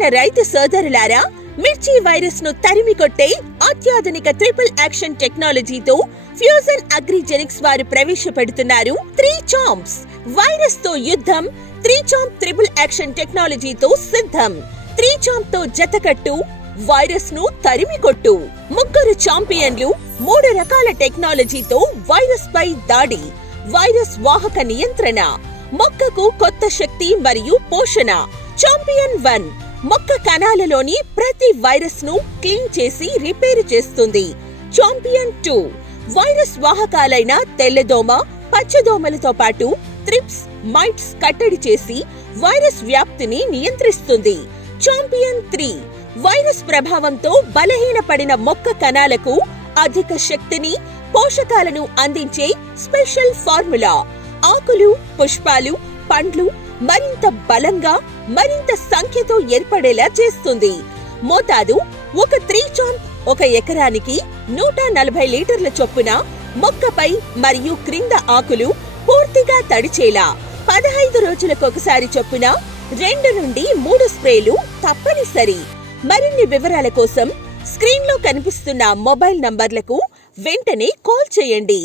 ప్రియమైన రైతు సోదరులారా, మిర్చి వైరస్ ను తరిమి కొట్టే అత్యాధునిక ట్రిపుల్ యాక్షన్ టెక్నాలజీతో ఫ్యూజన్ అగ్రిజెనిక్స్ వారు ప్రవేశపెడుతున్నారు 3 చాంప్స్ వైరస్ తో యుద్ధం. 3 చాంప్ ట్రిపుల్ యాక్షన్ టెక్నాలజీతో సిద్ధం. 3 చాంప్ తో జతకట్టు, వైరస్ ను తరిమి కొట్టు. ముగ్గురు చాంపియన్లు, 3 రకాల టెక్నాలజీతో వైరస్ పై దాడి. వైరస్ వాహక నియంత్రణ, మొక్కకు కొత్త శక్తి మరియు పోషణ. చాంపియన్ 1 మొక్క కణాలలోని ప్రతి వైరస్ ను క్లీన్ చేసి రిపేరు చేస్తుంది. చాంపియన్ 2 వైరస్ వాహకాలైన తెల్లదోమ, పచ్చదోమలతో పాటు త్రిప్స్, మైట్స్ కట్టడి చేసి వైరస్ వ్యాప్తిని నియంత్రిస్తుంది. చాంపియన్ 3 వైరస్ ప్రభావంతో బలహీనపడిన మొక్క కణాలకు అధిక శక్తిని, పోషకాలను అందించే స్పెషల్ ఫార్ములా. ఆకులు, పుష్పాలు, పండ్లు మరింత బలంగా, మరింత సంఖ్యతో ఏర్పడేలా చేస్తుంది. మోతాదు: ఒక 3 చాంప్ 1 ఎకరానికి 140 లీటర్ల చొప్పున మొక్కపై మరియు క్రింద ఆకులు పూర్తిగా తడిచేలా 15 రోజులకొకసారి చొప్పున 2 నుండి 3 స్ప్రేలు తప్పనిసరి. మరిన్ని వివరాల కోసం స్క్రీన్లో కనిపిస్తున్న మొబైల్ నంబర్లకు వెంటనే కాల్ చేయండి.